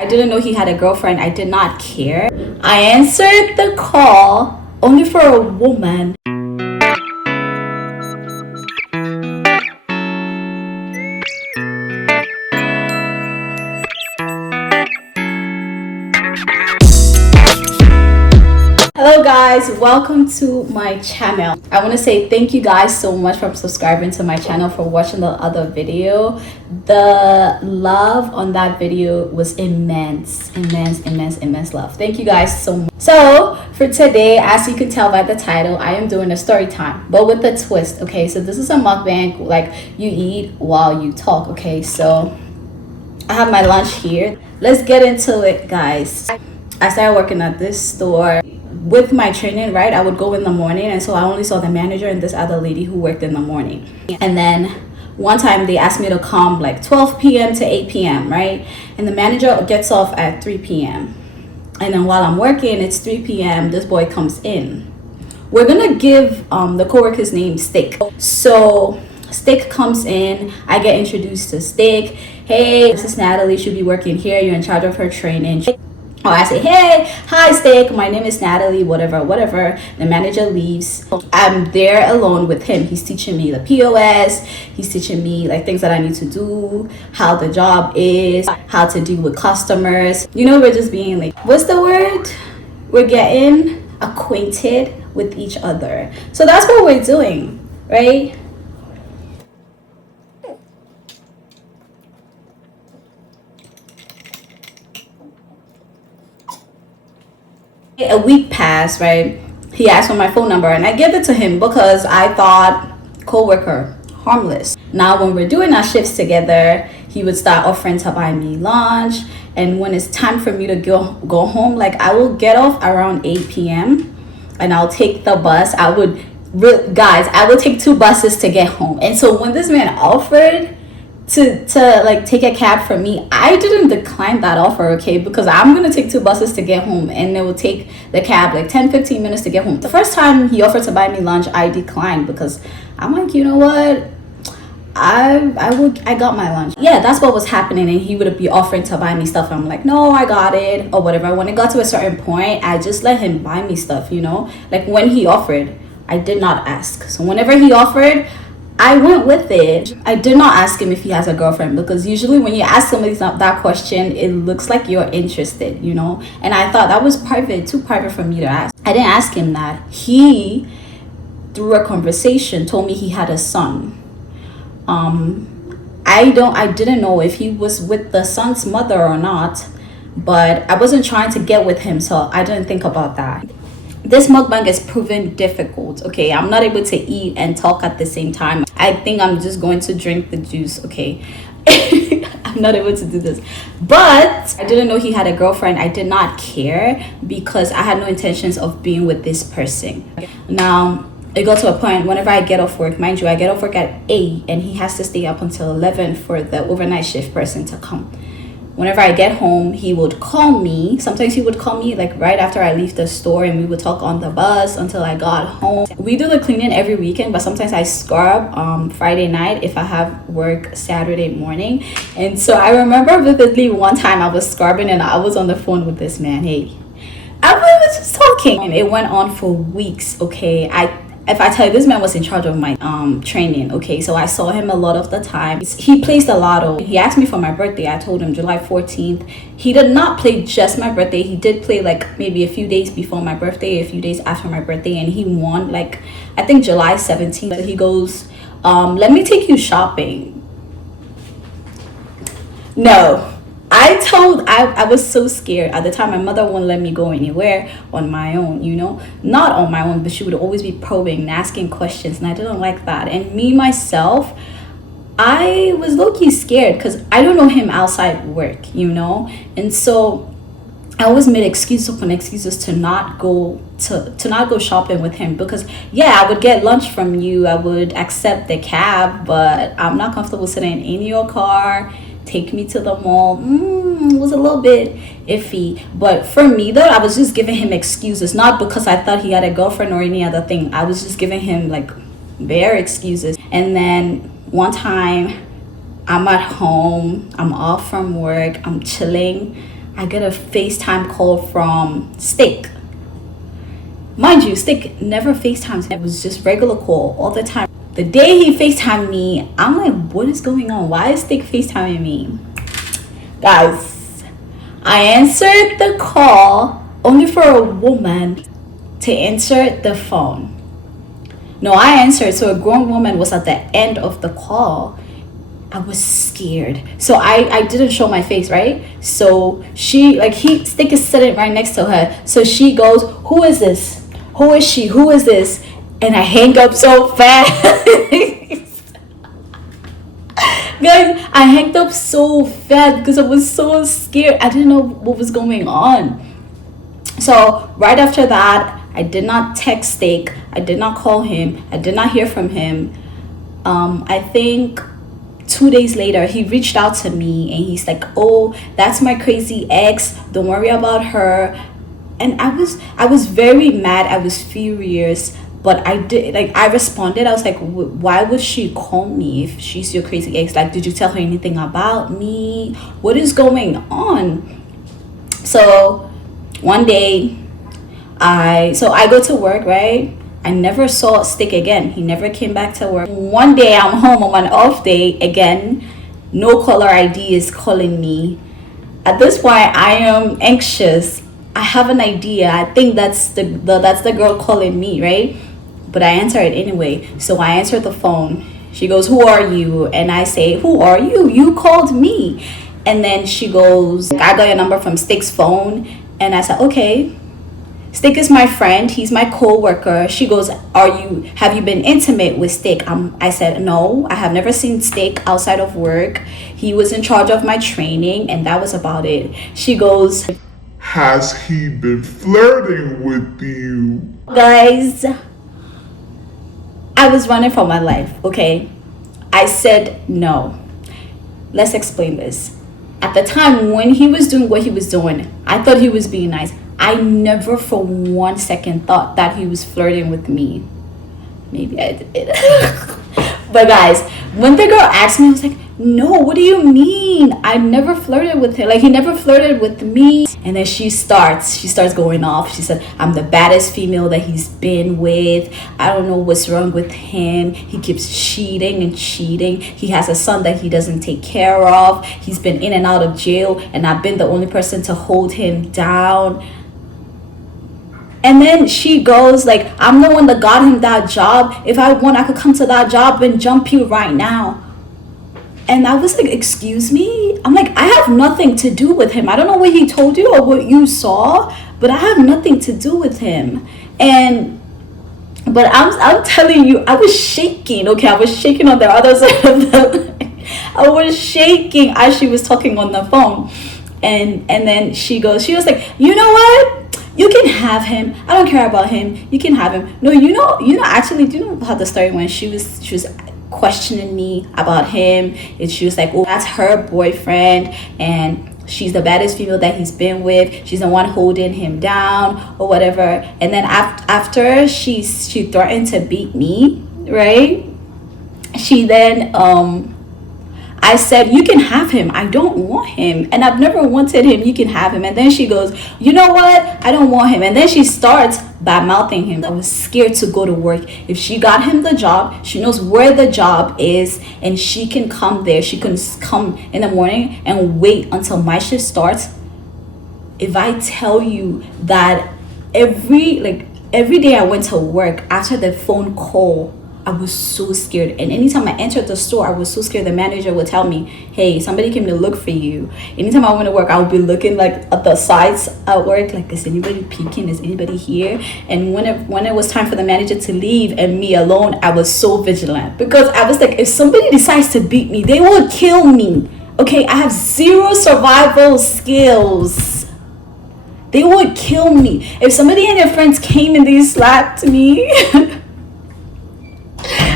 I didn't know he had a girlfriend. I did not care. I answered the call only for a woman. Hello guys, welcome to my channel. I want to say thank you guys so much for subscribing to my channel, for watching the other video. The love on that video was immense love. Thank you guys so much. So for today, as you can tell by the title, I am doing a story time, but with a twist. Okay, so this is a mukbang, like you eat while you talk. Okay, so I have my lunch here. Let's get into it, guys. I started working at this store. With my training, right, I would go in the morning, and so I only saw the manager and this other lady who worked in the morning. And then one time they asked me to come like 12 p.m. to 8 p.m., right? And the manager gets off at 3 p.m. And then while I'm working, it's 3 p.m. This boy comes in. We're gonna give the coworker's name Stick. So Stick comes in. I get introduced to Stick. Hey, this is Natalie. She'll be working here. You're in charge of her training. Oh, I say, hey, hi, Stick. My name is Natalie, whatever. The manager leaves. I'm there alone with him. He's teaching me the POS. He's teaching me like things that I need to do, how the job is, how to deal with customers. You know, we're just being like, what's the word? We're getting acquainted with each other. So that's what we're doing, right? A week passed, right? He asked for my phone number and I gave it to him because I thought coworker, harmless. Now when we're doing our shifts together, he would start offering to buy me lunch, and when it's time for me to go home, like I will get off around 8 p.m. and I'll take the bus. I would take 2 buses to get home. And so when this man offered to like take a cab for me, I didn't decline that offer, okay, because I'm gonna take 2 buses to get home, and it will take the cab like 10-15 minutes to get home. The first time he offered to buy me lunch, I declined because I'm like, you know what, I got my lunch. Yeah, that's what was happening, and he would be offering to buy me stuff. I'm like, no, I got it or whatever. When it got to a certain point, I just let him buy me stuff, you know. Like when he offered, I did not ask. So whenever he offered, I went with it. I did not ask him if he has a girlfriend, because usually when you ask somebody that question, it looks like you're interested, you know. And I thought that was too private for me to ask. I didn't ask him that. He, through a conversation, told me he had a son. I didn't know if he was with the son's mother or not, but I wasn't trying to get with him, so I didn't think about that. This mukbang is proven difficult, okay? I'm not able to eat and talk at the same time. I think I'm just going to drink the juice, okay? I'm not able to do this. But I didn't know he had a girlfriend. I did not care because I had no intentions of being with this person. Now, it got to a point whenever I get off work, mind you, I get off work at 8 and he has to stay up until 11 for the overnight shift person to come. Whenever I get home, he would call me. Sometimes he would call me like right after I leave the store, and we would talk on the bus until I got home. We do the cleaning every weekend, but sometimes I scrub Friday night if I have work Saturday morning. And so I remember vividly one time I was scrubbing and I was on the phone with this man. Hey, I was just talking, and it went on for weeks, okay? If I tell you, this man was in charge of my training, okay? So I saw him a lot of the time. He plays the lotto. He asked me for my birthday. I told him July 14th. He did not play just my birthday. He did play like maybe a few days before my birthday, a few days after my birthday, and he won like, I think July 17th. He goes, let me take you shopping. No. I was so scared at the time. My mother wouldn't let me go anywhere on my own, you know, not on my own, but she would always be probing and asking questions, and I didn't like that. And me myself, I was low-key scared because I don't know him outside work, you know. And so I always made excuses upon excuses to not go shopping with him, because yeah, I would get lunch from you, I would accept the cab, but I'm not comfortable sitting in your car. Take me to the mall. It was a little bit iffy. But for me though, I was just giving him excuses, not because I thought he had a girlfriend or any other thing. I was just giving him like bare excuses. And then one time I'm at home, I'm off from work, I'm chilling. I get a FaceTime call from Steak. Mind you, Steak never FaceTimes me. It was just regular call all the time. The day he FaceTimed me, I'm like, what is going on? Why is Steak FaceTiming me? Guys, I answered the call only for a woman to answer the phone. No, I answered, so a grown woman was at the end of the call. I was scared. So I didn't show my face, right? So Stick is sitting right next to her. So she goes, who is this? Who is she? Who is this? And I hang up so fast. Guys, I hanged up so fast because I was so scared. I didn't know what was going on. So right after that, I did not text Steak. I did not call him. I did not hear from him. I think 2 days later, he reached out to me and he's like, oh, that's my crazy ex. Don't worry about her. And I was very mad. I was furious. But I responded. I was like, why would she call me if she's your crazy ex? Like, did you tell her anything about me? What is going on? So one day, I go to work, right? I never saw Stick again. He never came back to work. One day I'm home on my off day again. No caller ID is calling me. At this point, I am anxious. I have an idea. I think that's the girl calling me, right? But I answer it anyway. So I answered the phone. She goes, who are you? And I say, who are you? You called me. And then she goes, I got your number from Stick's phone. And I said, okay. Stick is my friend. He's my co-worker. She goes, have you been intimate with Stick? I said, no, I have never seen Stick outside of work. He was in charge of my training and that was about it. She goes, has he been flirting with you? Guys, I was running for my life, okay? I said no. Let's explain this. At the time when he was doing what he was doing, I thought he was being nice. I never for 1 second thought that he was flirting with me. Maybe I did. But guys, when the girl asked me, I was like, no, what do you mean? I never flirted with him. Like, he never flirted with me. And then she starts going off. She said, I'm the baddest female that he's been with. I don't know what's wrong with him. He keeps cheating and cheating. He has a son that he doesn't take care of. He's been in and out of jail, and I've been the only person to hold him down. And then she goes like, I'm the one that got him that job. If I want, I could come to that job and jump you right now. And I was like, excuse me? I'm like, I have nothing to do with him. I don't know what he told you or what you saw, but I have nothing to do with him. But I'm telling you, I was shaking. Okay, I was shaking on the other side of I was shaking as she was talking on the phone. And then she was like, you know what? You can have him. I don't care about him. You can have him. No, actually, do you know how the story went? She was questioning me about him, and she was like, oh, that's her boyfriend, and she's the baddest female that he's been with. She's the one holding him down or whatever. And then after she threatened to beat me, right? She then I said, you can have him. I don't want him. And I've never wanted him. You can have him. And then she goes, you know what? I don't want him. And then she starts bad mouthing him. I was scared to go to work. If she got him the job, she knows where the job is and she can come there. She can come in the morning and wait until my shift starts. If I tell you that every day I went to work, after the phone call, I was so scared. And anytime I entered the store, I was so scared. The manager would tell me, hey, somebody came to look for you. Anytime I went to work, I would be looking like at the sides at work, like, is anybody peeking? Is anybody here? And when it was time for the manager to leave and me alone, I was so vigilant, because I was like, if somebody decides to beat me, they will kill me. Okay, I have zero survival skills. They would kill me. If somebody and their friends came and they slapped me,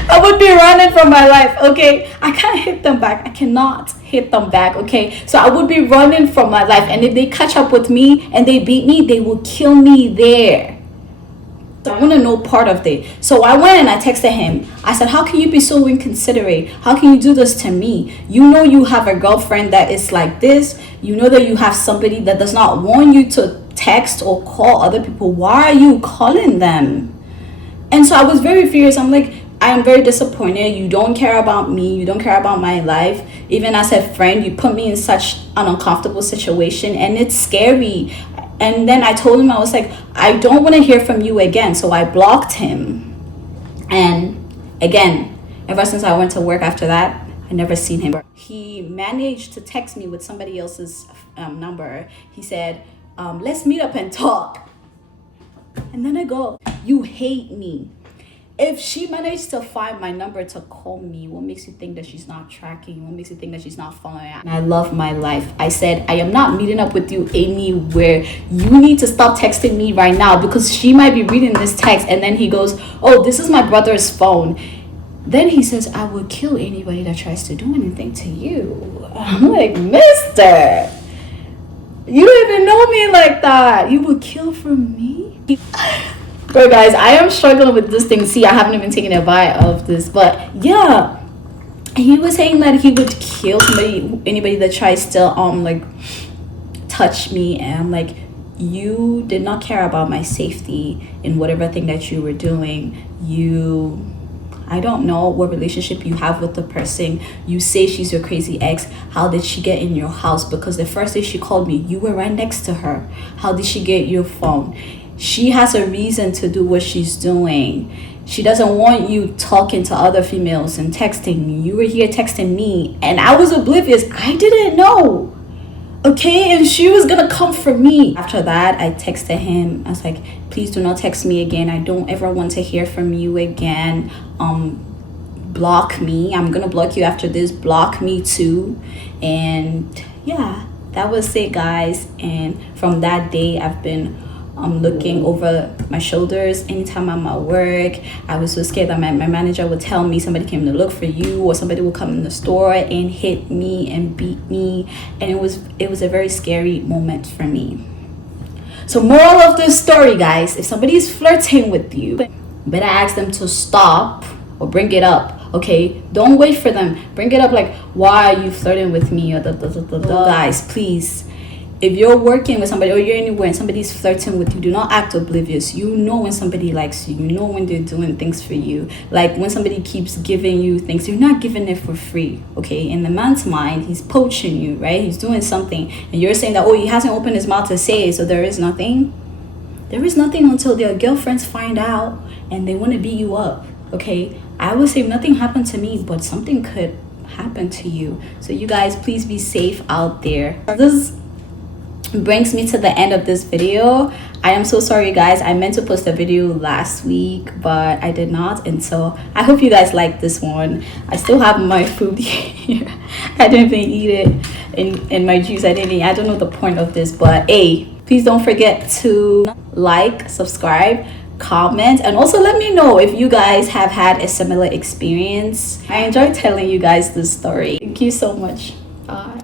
I would be running for my life, okay? I can't hit them back. I cannot hit them back, okay? So I would be running for my life. And if they catch up with me and they beat me, they will kill me there. I want to know part of it. So I went and I texted him. I said, how can you be so inconsiderate? How can you do this to me? You know you have a girlfriend that is like this. You know that you have somebody that does not want you to text or call other people. Why are you calling them? And so I was very furious. I'm like, I am very disappointed. You don't care about me. You don't care about my life. Even as a friend, you put me in such an uncomfortable situation, and it's scary. And then I told him, I was like, I don't want to hear from you again. So I blocked him. And again, ever since I went to work after that, I never seen him. He managed to text me with somebody else's number. He said, let's meet up and talk. And then I go, you hate me. If she managed to find my number to call me, what makes you think that she's not tracking? What makes you think that she's not following? And I love my life. I said, I am not meeting up with you anywhere. You need to stop texting me right now, because she might be reading this text. And then he goes, oh, this is my brother's phone. Then he says, I will kill anybody that tries to do anything to you. I'm like, mister, you don't even know me like that. You would kill for me? Bro, guys, I am struggling with this thing. See, I haven't even taken a bite of this, but yeah, he was saying that he would kill anybody that tries to like touch me. And I'm like, you did not care about my safety in whatever thing that you were doing. I don't know what relationship you have with the person. You say she's your crazy ex. How did she get in your house? Because the first day she called me, you were right next to her. How did she get your phone? She has a reason to do what she's doing. She doesn't want you talking to other females and texting me. You were here texting me, and I was oblivious. I didn't know. Okay, and she was gonna come for me. After that, I texted him. I was like, please do not text me again. I don't ever want to hear from you again. Block me. I'm gonna block you after this. Block me too. And yeah, that was it, guys. And from that day, I've been looking over my shoulders anytime I'm at work. I was so scared that my manager would tell me somebody came to look for you, or somebody would come in the store and hit me and beat me. And it was a very scary moment for me. So moral of this story, guys, if somebody is flirting with you, better ask them to stop or bring it up. Okay, don't wait for them. Bring it up, like, why are you flirting with me? Or guys, please, if you're working with somebody or you're anywhere and somebody's flirting with you, do not act oblivious. You know when somebody likes you. You know when they're doing things for you. Like when somebody keeps giving you things, you're not giving it for free. Okay, in the man's mind, he's poaching you, right? He's doing something, and you're saying that, oh, he hasn't opened his mouth to say it, so there is nothing. There is nothing until their girlfriends find out and they want to beat you up. Okay, I would say nothing happened to me, but something could happen to you. So you guys, please be safe out there. This brings me to the end of this video. I am so sorry, guys. I meant to post a video last week, but I did not, and so I hope you guys like this one. I still have my food here. I didn't even eat it in my juice. I don't know the point of this, but hey, please don't forget to like, subscribe, comment, and also let me know if you guys have had a similar experience. I enjoyed telling you guys this story. Thank you so much. Bye.